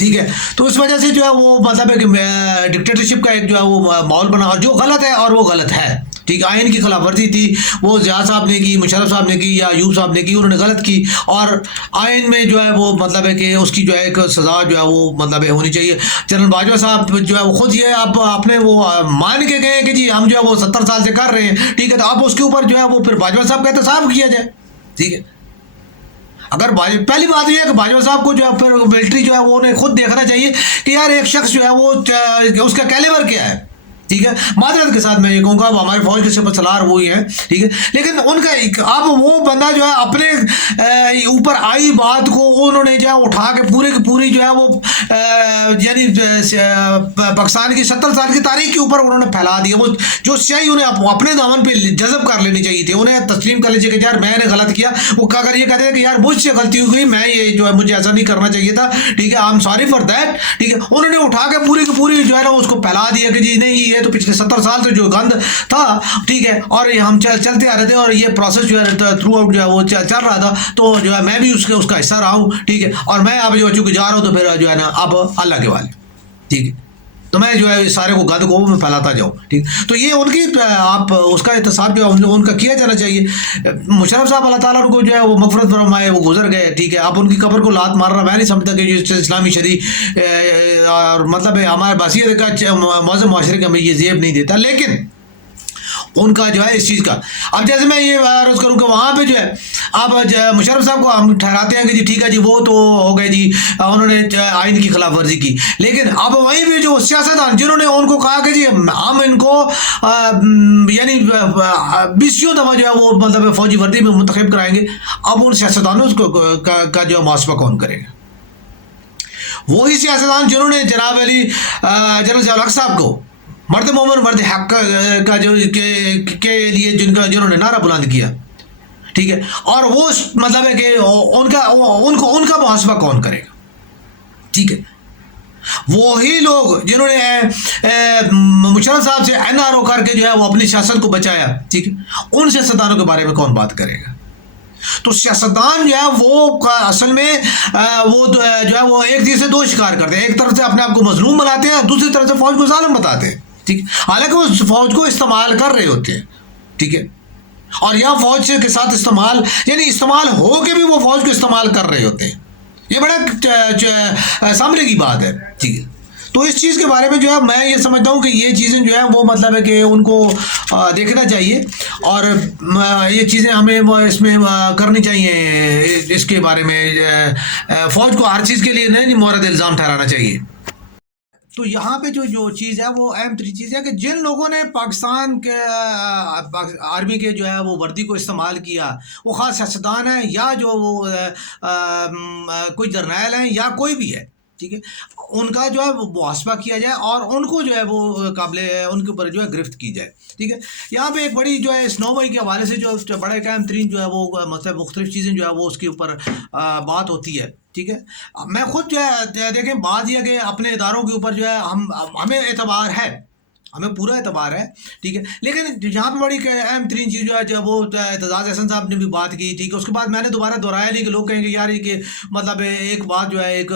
ٹھیک ہے. تو اس وجہ سے جو ہے وہ مطلب ہے کہ ڈکٹیٹرشپ کا ایک جو ہے وہ ماحول بنا, اور جو غلط ہے اور وہ غلط ہے. ٹھیک ہے, آئین کی خلاف ورزی تھی, وہ ضیاء صاحب نے کی, مشرف صاحب نے کی, یا ایوب صاحب نے کی, انہوں نے غلط کی, اور آئین میں جو ہے وہ مطلب ہے کہ اس کی جو ہے ایک سزا جو ہے وہ مطلب ہے ہونی چاہیے. جنرل باجوہ صاحب جو ہے وہ خود یہ آپ اپنے وہ مان کے گئے کہ جی ہم جو ہے وہ 70 سال سے کر رہے ہیں. ٹھیک ہے, تو آپ اس کے اوپر جو ہے وہ پھر باجوہ صاحب کا احتساب کیا جائے. ٹھیک ہے, اگر پہلی بات یہ ہے کہ باجوہ صاحب کو جو ہے پھر ملٹری جو ہے وہ انہیں خود دیکھنا چاہیے کہ یار ایک شخص جو ہے وہ اس کا کیلیبر کیا ہے. ٹھیک ہے, معذرت کے ساتھ میں یہ کہوں گا ہمارے فوج کے سپہ سالار وہی ہیں. ٹھیک ہے, لیکن ان کا اب وہ بندہ جو ہے اپنے اوپر آئی بات کو انہوں نے جو ہے اٹھا کے پورے کی پوری جو ہے وہ یعنی پاکستان کی 70 سال کی تاریخ کے اوپر انہوں نے پھیلا دیا. وہ جو سیاہی انہیں اپنے دامن پہ جذب کر لینی چاہیے تھی, انہیں تسلیم کر لیجیے کہ یار میں نے غلط کیا. وہ اگر یہ کہتے ہیں کہ یار مجھ سے غلطی ہو گئی, میں یہ جو ہے مجھے ایسا نہیں کرنا چاہیے تھا, ٹھیک ہے, I am sorry for that. ٹھیک ہے, انہوں نے اٹھا کے پوری کی پوری جو ہے نا اس کو پھیلا دیا کہ جی نہیں یہ تو پچھلے 70 سال سے جو گند تھا. ٹھیک ہے, اور ہم چلتے آ رہے تھے, اور یہ پروسیس جو ہے تھرو آؤٹ جو ہے وہ چل رہا تھا, تو جو ہے میں بھی اس کا حصہ رہا ہوں. ٹھیک ہے, اور میں اب جو چونکہ جا رہا ہوں تو پھر جو ہے نا اب اللہ کے والے. ٹھیک ہے, تو میں جو ہے سارے کو گند کو میں پھیلاتا جاؤں. ٹھیک, تو یہ ان کی آپ اس کا احتساب جو ہے ان کا کیا جانا چاہیے. مشرف صاحب اللہ تعالیٰ ان کو جو ہے وہ مغفرت فرمائے, وہ گزر گئے. ٹھیک ہے, اب ان کی قبر کو لات مارنا میں نہیں سمجھتا کہ جو اسلامی شرعی اور مطلب ہے ہمارے بصیرت کا معظم معاشرے کا ہمیں یہ زیب نہیں دیتا, لیکن ان کا جو ہے اس چیز کا. اب جیسے میں یہ عرض کروں کہ وہاں پہ جو ہے اب مشرف صاحب کو ہم ٹھہراتے ہیں کہ جی ٹھیک ہے جی وہ تو ہو گئے جی, انہوں نے آئین کی خلاف ورزی کی, لیکن اب وہیں بھی جو سیاستدان جنہوں نے ان کو کہا کہ جی ہم ان کو یعنی 20 دفعہ جو ہے وہ مطلب فوجی وردی میں منتخب کرائیں گے, اب ان سیاستدانوں کا جو محاسبہ کون کرے گا؟ وہی سیاستدان جنہوں نے جناب علی جنرل ضیاء الحق صاحب کو مرد مومن مرد حق کا جو کے لیے جنہوں نے نعرہ بلند کیا. ٹھیک ہے, اور وہ مطلب ہے کہ ان کا محاسبہ کون کرے گا؟ ٹھیک ہے, وہی لوگ جنہوں نے مشرف صاحب سے NRO کر کے جو ہے وہ اپنی سیاست کو بچایا. ٹھیک ہے, ان سیاستدانوں کے بارے میں کون بات کرے گا؟ تو سیاستدان جو ہے وہ اصل میں وہ جو ہے وہ ایک چیز سے دو شکار کرتے ہیں. ایک طرف سے اپنے آپ کو مظلوم بناتے ہیں, دوسری طرف سے فوج کو ظالم بتاتے ہیں. ٹھیک, حالانکہ وہ فوج کو استعمال کر رہے ہوتے ہیں. ٹھیک ہے, اور یا فوج کے ساتھ استعمال یعنی استعمال ہو کے بھی وہ فوج کو استعمال کر رہے ہوتے ہیں. یہ بڑا سامنے کی بات ہے. ٹھیک ہے, تو اس چیز کے بارے میں جو ہے میں یہ سمجھتا ہوں کہ یہ چیزیں جو ہیں وہ مطلب ہے کہ ان کو دیکھنا چاہیے, اور یہ چیزیں ہمیں اس میں کرنی چاہیے. اس کے بارے میں فوج کو ہر چیز کے لیے نہیں مورد الزام ٹھہرانا چاہیے. تو یہاں پہ جو چیز ہے وہ اہم ترین چیز ہے کہ جن لوگوں نے پاکستان کے آرمی کے جو ہے وہ وردی کو استعمال کیا, وہ خاص سیاستدان ہیں یا جو وہ کوئی جرنیل ہیں یا کوئی بھی ہے. ٹھیک ہے, ان کا جو ہے وہ محاسبہ کیا جائے اور ان کو جو ہے وہ قابل ان کے اوپر جو ہے گرفت کی جائے. ٹھیک ہے, یہاں پہ ایک بڑی جو ہے اس 9 مئی کے حوالے سے جو بڑا اہم ترین جو ہے وہ مطلب مختلف چیزیں جو ہے وہ اس کے اوپر بات ہوتی ہے. ٹھیک ہے, میں خود جو ہے دیکھیں بات یہ کہ اپنے اداروں کے اوپر جو ہے ہمیں اعتبار ہے, ہمیں پورا اعتبار ہے. ٹھیک ہے, لیکن یہاں پہ بڑی اہم ترین چیز جو ہے وہ اعتزاز احسن صاحب نے بھی بات کی. ٹھیک ہے, اس کے بعد میں نے دوبارہ دہرایا نہیں کہ لوگ کہیں گے یار یہ کہ مطلب ایک بات جو ہے ایک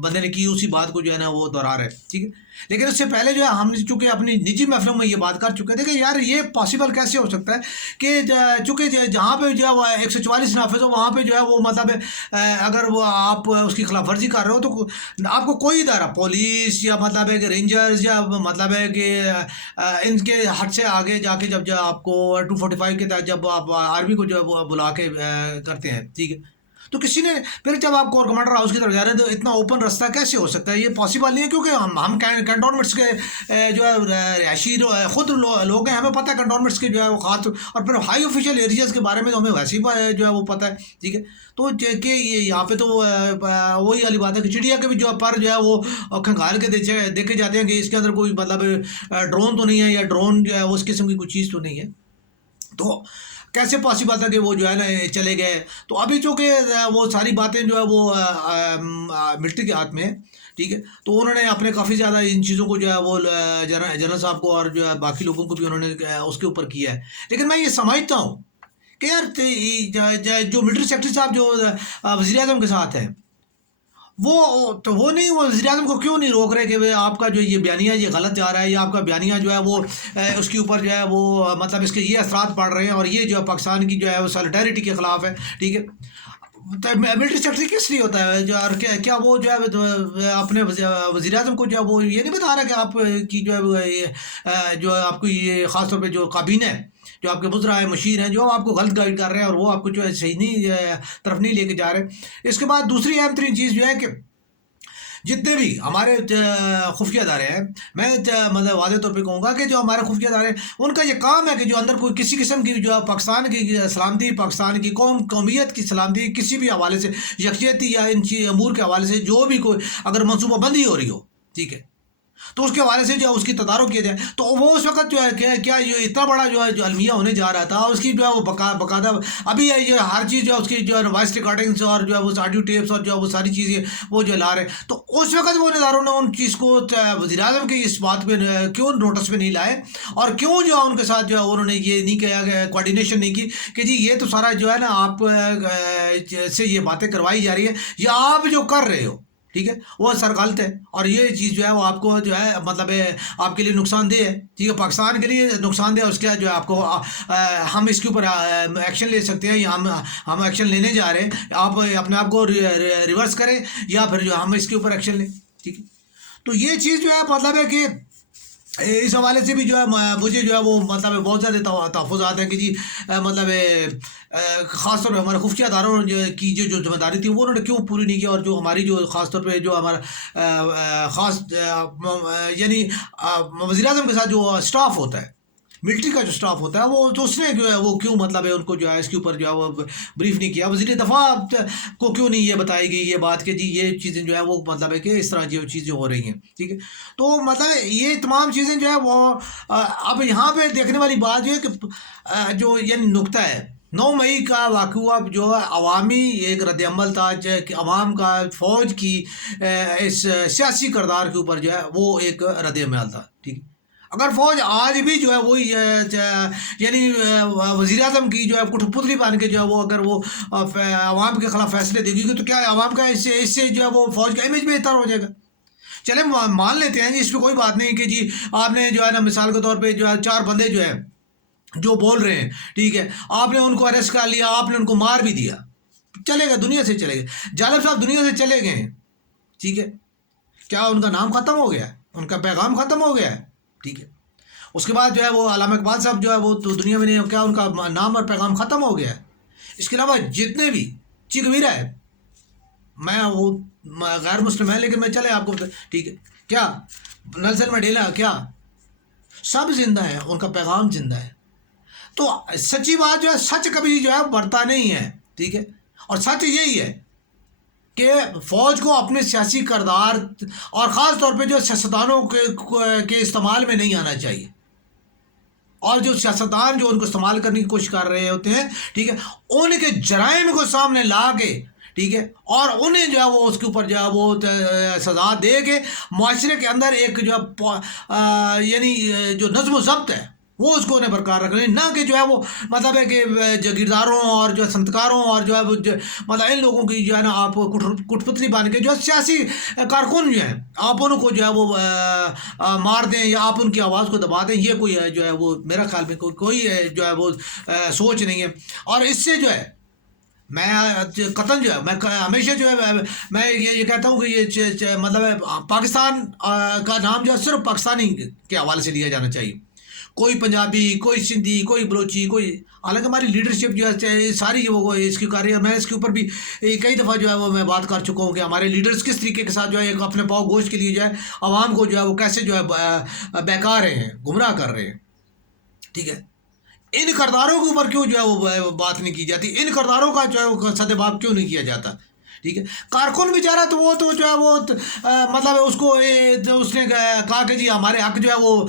بندے نے کی اسی بات کو جو ہے نا وہ دہرا رہے. ٹھیک ہے, لیکن اس سے پہلے جو ہے ہم نے چونکہ اپنی نجی محفلوں میں یہ بات کر چکے تھے کہ یار یہ پاسبل کیسے ہو سکتا ہے کہ چونکہ جہاں پہ جو ہے وہ 144 نافذ ہو وہاں پہ جو ہے وہ مطلب اگر وہ آپ اس کی خلاف ورزی کر رہے ہو تو آپ کو کوئی ادارہ پولیس یا مطلب ہے کہ رینجرز یا مطلب ہے کہ ان کے حد سے آگے جا کے جب آپ کو 245 کے تحت جب آپ آرمی کو جو ہے وہ بلا کے کرتے ہیں. ٹھیک ہے, تو کسی نے پھر جب آپ کور کمانڈر ہاؤس کی طرف جا رہے ہیں تو اتنا اوپن راستہ کیسے ہو سکتا ہے؟ یہ پاسبل نہیں ہے, کیونکہ ہم کنٹونمنٹس کے جو ہے رہائشی خود لوگ ہیں, ہمیں پتہ ہے کنٹونمنٹس کے جو ہے وہ خاص, اور پھر ہائی آفیشیل ایریاز کے بارے میں تو ہمیں ویسے ہی جو ہے وہ پتہ ہے. ٹھیک ہے, تو کہ یہاں پہ تو وہی والی بات ہے کہ چڑیا کے بھی جو پر جو ہے وہ کھنگال کے دیکھے جاتے ہیں کہ اس کے اندر کوئی مطلب ڈرون تو نہیں ہے یا ڈرون جو ہے اس قسم کی کوئی چیز تو نہیں ہے. تو کیسے پاسبل تھا کہ وہ جو ہے نا چلے گئے؟ تو ابھی چونکہ وہ ساری باتیں جو ہے وہ ملٹری کے ہاتھ میں. ٹھیک ہے, تو انہوں نے اپنے کافی زیادہ ان چیزوں کو جو ہے وہ جنرل صاحب کو اور جو ہے باقی لوگوں کو بھی انہوں نے اس کے اوپر کیا ہے. لیکن میں یہ سمجھتا ہوں کہ یار جو ملٹری سیکرٹری صاحب جو وزیر اعظم کے ساتھ ہیں وہ نہیں، وہ وزیر اعظم کو کیوں نہیں روک رہے کہ آپ کا جو یہ بیانیہ یہ غلط جا رہا ہے، یا آپ کا بیانیہ جو ہے وہ اس کے اوپر جو ہے وہ مطلب اس کے یہ اثرات پڑ رہے ہیں، اور یہ جو ہے پاکستان کی جو ہے وہ سالیڈیرٹی کے خلاف ہے. ٹھیک ہے. ملٹری سیکرٹری کس لیے ہوتا ہے جو، اور کیا وہ جو ہے اپنے وزیر اعظم کو جو ہے وہ یہ نہیں بتا رہا کہ آپ کی جو ہے جو آپ کو یہ خاص طور پہ جو کابینہ ہے، جو آپ کے وزراء مشیر ہیں، جو آپ کو غلط گائیڈ کر رہے ہیں اور وہ آپ کو جو ہے صحیح نہیں طرف نہیں لے کے جا رہے. اس کے بعد دوسری اہم ترین چیز جو ہے کہ جتنے بھی ہمارے خفیہ ادارے ہیں، میں مطلب واضح طور پہ کہوں گا کہ جو ہمارے خفیہ ادارے ہیں ان کا یہ کام ہے کہ جو اندر کوئی کسی قسم کی جو پاکستان کی سلامتی، پاکستان کی قومیت کی سلامتی، کسی بھی حوالے سے یکجہتی یا ان امور کے حوالے سے جو بھی کوئی اگر منصوبہ بندی ہو رہی ہو، ٹھیک ہے، تو اس کے حوالے سے جو ہے اس کی تدارک کیا جائے. تو وہ اس وقت جو ہے کیا یہ اتنا بڑا جو ہے جو المیہ ہونے جا رہا تھا، اس کی جو ہے وہ باقاعدہ ابھی یہ ہر چیز جو ہے اس کی جو ہے وائس ریکارڈنگس اور جو ہے وہ آڈیو ٹیپس اور جو ہے وہ ساری چیزیں وہ جو لا رہے ہیں. تو اس وقت وہ اداروں نے ان چیز کو وزیر اعظم کی اس بات پہ کیوں نوٹس پہ نہیں لائے، اور کیوں جو ہے ان کے ساتھ جو ہے انہوں نے یہ نہیں کیا، کوآرڈینیشن نہیں کی کہ جی یہ تو سارا جو ہے نا آپ سے یہ باتیں کروائی جا رہی ہے، یا آپ جو کر رہے ہو، ٹھیک ہے، وہ سر غلط ہے، اور یہ چیز جو ہے وہ آپ کو جو ہے مطلب آپ کے لیے نقصان دہ ہے. ٹھیک ہے، پاکستان کے لیے نقصان دہ ہے. اس کا جو ہے آپ کو ہم اس کے اوپر ایکشن لے سکتے ہیں، یا ہم ایکشن لینے جا رہے ہیں، آپ اپنے آپ کو ریورس کریں، یا پھر جو ہم اس کے اوپر ایکشن لیں. ٹھیک ہے. تو یہ چیز جو ہے مطلب ہے کہ اس حوالے سے بھی جو ہے مجھے جو ہے وہ مطلب بہت زیادہ تحفظات ہیں کہ جی مطلب خاص طور پہ ہمارے خفیہ اداروں کی جو ذمہ داری تھی وہ انہوں نے کیوں پوری نہیں کی، اور جو ہماری جو خاص طور پہ جو ہمارا خاص یعنی وزیر اعظم کے ساتھ جو اسٹاف ہوتا ہے، ملٹری کا جو اسٹاف ہوتا ہے، وہ تو اس نے جو ہے وہ کیوں مطلب ہے ان کو جو ہے اس کے اوپر جو ہے وہ بریف نہیں کیا. وزیر دفاع کو کیوں نہیں یہ بتائی گئی یہ بات کہ جی یہ چیزیں جو ہے وہ مطلب ہے کہ اس طرح جو چیزیں ہو رہی ہیں. ٹھیک ہے. تو مطلب یہ تمام چیزیں جو ہے وہ اب یہاں پہ دیکھنے والی بات یہ ہے کہ جو یعنی نقطہ ہے 9 مئی کا واقعہ جو عوامی ایک رد عمل تھا کہ عوام کا فوج کی اس سیاسی کردار کے اوپر جو ہے وہ ایک رد عمل تھا. ٹھیک ہے. اگر فوج آج بھی جو ہے وہی یعنی وزیر اعظم کی جو ہے کٹھ پتلی بن کے جو ہے وہ اگر وہ عوام کے خلاف فیصلے دے گی تو کیا عوام کا اس سے جو ہے وہ فوج کا امیج بہتر ہو جائے گا؟ چلے مان لیتے ہیں جی، اس پہ کوئی بات نہیں کہ جی آپ نے جو ہے نا مثال کے طور پہ جو ہے 4 بندے جو ہے جو بول رہے ہیں، ٹھیک ہے، آپ نے ان کو اریسٹ کر لیا، آپ نے ان کو مار بھی دیا، چلے گا، دنیا سے چلے گئے. جالب صاحب دنیا سے چلے گئے ہیں، ٹھیک ہے، کیا ان کا نام ختم ہو گیا؟ ان کا پیغام ختم ہو گیا ہے؟ ٹھیک ہے. اس کے بعد جو ہے وہ علامہ اقبال صاحب جو ہے وہ تو دنیا میں نہیں، کیا ان کا نام اور پیغام ختم ہو گیا ہے؟ اس کے علاوہ جتنے بھی چک ویرا ہے، میں وہ غیر مسلم ہے لیکن میں چلے آپ کو، ٹھیک ہے، کیا نلسن منڈیلا کیا سب زندہ ہے، ان کا پیغام زندہ ہے. تو سچی بات جو ہے سچ کبھی جو ہے بڑھتا نہیں ہے. ٹھیک ہے. اور سچ یہی ہے کہ فوج کو اپنے سیاسی کردار اور خاص طور پہ جو سیاستدانوں کے استعمال میں نہیں آنا چاہیے، اور جو سیاستدان جو ان کو استعمال کرنے کی کوشش کر رہے ہوتے ہیں، ٹھیک ہے، ان کے جرائم کو سامنے لا کے، ٹھیک ہے، اور انہیں جو ہے وہ اس کے اوپر جو ہے وہ سزا دے کے معاشرے کے اندر ایک جو ہے یعنی جو نظم و ضبط ہے وہ اس کو انہیں برقرار رکھنا، نہ کہ جو ہے وہ مطلب ہے کہ جاگیرداروں اور جو صنعتکاروں اور جو ہے وہ مطلب ان لوگوں کی جو ہے نا آپ کٹ پتلی بان کے جو ہے سیاسی کارکن جو ہیں آپ ان کو جو ہے وہ مار دیں یا آپ ان کی آواز کو دبا دیں. یہ کوئی جو ہے وہ میرا خیال میں کوئی جو ہے وہ سوچ نہیں ہے. اور اس سے جو ہے میں قطن جو ہے میں ہمیشہ جو ہے میں یہ کہتا ہوں کہ یہ مطلب ہے پاکستان کا نام جو ہے صرف پاکستانی کے حوالے سے لیا جانا چاہیے. کوئی پنجابی، کوئی سندھی، کوئی بلوچی، کوئی، حالانکہ ہماری لیڈرشپ جو ہے ساری وہ اس کی کر رہی ہے. میں اس کے اوپر بھی کئی دفعہ جو ہے وہ میں بات کر چکا ہوں کہ ہمارے لیڈرز کس طریقے کے ساتھ جو ہے ایک اپنے پاؤ گوشت کے لیے جو ہے عوام کو جو ہے وہ کیسے جو ہے بہکا رہے ہیں، گمراہ کر رہے ہیں. ٹھیک ہے. ان کرداروں کے اوپر کیوں جو ہے وہ بات نہیں کی جاتی؟ ان کرداروں کا جو ہے وہ سدباب کیوں نہیں کیا جاتا؟ ٹھیک ہے. کارکن بیچارہ تو وہ تو جو ہے وہ مطلب اس کو اس نے کہا کہ جی ہمارے حق جو ہے وہ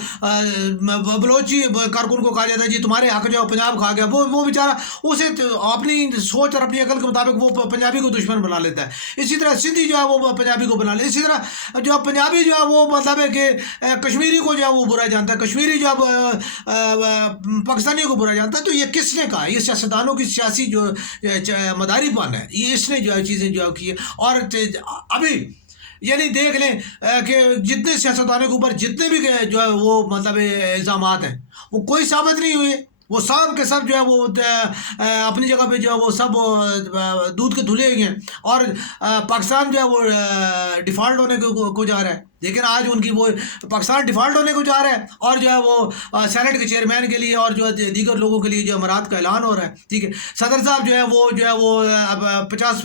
بلوچی کارکن کو کہا جاتا ہے جی تمہارے حق جو ہے پنجاب کھا گیا. وہ بیچارہ اسے اپنی سوچ اور اپنی عقل کے مطابق وہ پنجابی کو دشمن بنا لیتا ہے. اسی طرح سندھی جو ہے وہ پنجابی کو بنا لیتا ہے. اسی طرح جو پنجابی جو ہے وہ مطلب ہے کہ کشمیری کو جو ہے وہ برا جانتا ہے، کشمیری جو ہے پاکستانی کو برا جانتا ہے. تو یہ کس نے کہا؟ یہ سیاستدانوں کی سیاسی جو مداری پن ہے، یہ اس نے جو ہے چیزیں جو ہے کی ہے. اور ابھی یعنی دیکھ لیں کہ جتنے سیاستدانوں کے اوپر جتنے بھی جو ہے وہ مطلب الزامات ہیں وہ کوئی ثابت نہیں ہوئے. وہ سب کے سب جو ہے وہ اپنی جگہ پہ جو ہے وہ سب دودھ کے دھلے ہوئے ہیں. اور پاکستان جو ہے وہ ڈیفالٹ ہونے کو جا رہا ہے. لیکن آج ان کی وہ پاکستان ڈیفالٹ ہونے کو جا رہا ہے اور جو ہے وہ سینٹ کے چیئرمین کے لیے اور جو دیگر لوگوں کے لیے جو امارات کا اعلان ہو رہا ہے. ٹھیک ہے, صدر صاحب جو ہے وہ 50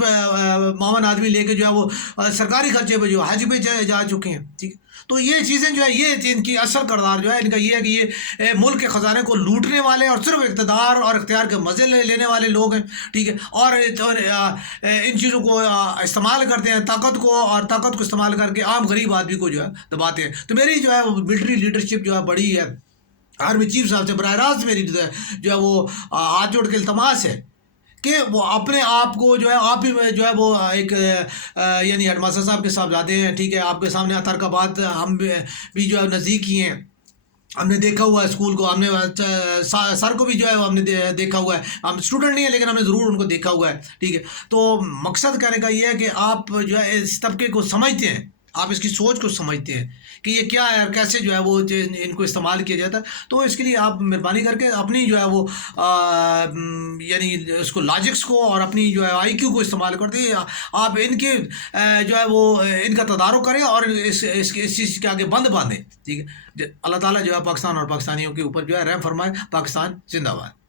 معاون آدمی لے کے جو ہے وہ سرکاری خرچے پہ جو حج پہ جا چکے ہیں. ٹھیک ہے, تو یہ چیزیں جو ہے یہ ان کی اصل کردار جو ہے ان کا یہ ہے کہ یہ ملک کے خزانے کو لوٹنے والے اور صرف اقتدار اور اختیار کے مزے لینے والے لوگ ہیں. ٹھیک ہے, اور ان چیزوں کو استعمال کرتے ہیں, طاقت کو استعمال کر کے عام غریب آدمی کو جو ہے دباتے ہیں. تو میری جو ہے وہ ملٹری لیڈرشپ جو ہے بڑی ہے, آرمی چیف صاحب سے براہ راست میری جو ہے وہ ہاتھ جوڑ کے التماس ہے کہ وہ اپنے آپ کو جو ہے آپ بھی جو ہے وہ ایک یعنی ہیڈ ماسٹر صاحب کے صاحبزادے ہیں. ٹھیک ہے, آپ کے سامنے ترکابات ہم بھی جو ہے نزدیک ہی ہیں, ہم نے دیکھا ہوا ہے اسکول کو, ہم نے سر کو بھی جو ہے ہم نے دیکھا ہوا ہے. ہم اسٹوڈنٹ نہیں ہیں لیکن ہم نے ضرور ان کو دیکھا ہوا ہے. ٹھیک ہے, تو مقصد کہنے کا یہ ہے کہ آپ جو ہے اس طبقے کو سمجھتے ہیں, آپ اس کی سوچ کو سمجھتے ہیں کہ یہ کیا ہے اور کیسے جو ہے وہ ان کو استعمال کیا جاتا ہے. تو اس کے لیے آپ مہربانی کر کے اپنی جو ہے وہ یعنی اس کو لاجکس کو اور اپنی جو ہے آئی کیو کو استعمال کرتے ہیں. آپ ان کے جو ہے وہ ان کا تدارک کریں اور اس چیز کے آگے بند باندھیں. ٹھیک ہے, اللہ تعالیٰ جو ہے پاکستان اور پاکستانیوں کے اوپر جو ہے رحم فرمائے. پاکستان زندہ باد.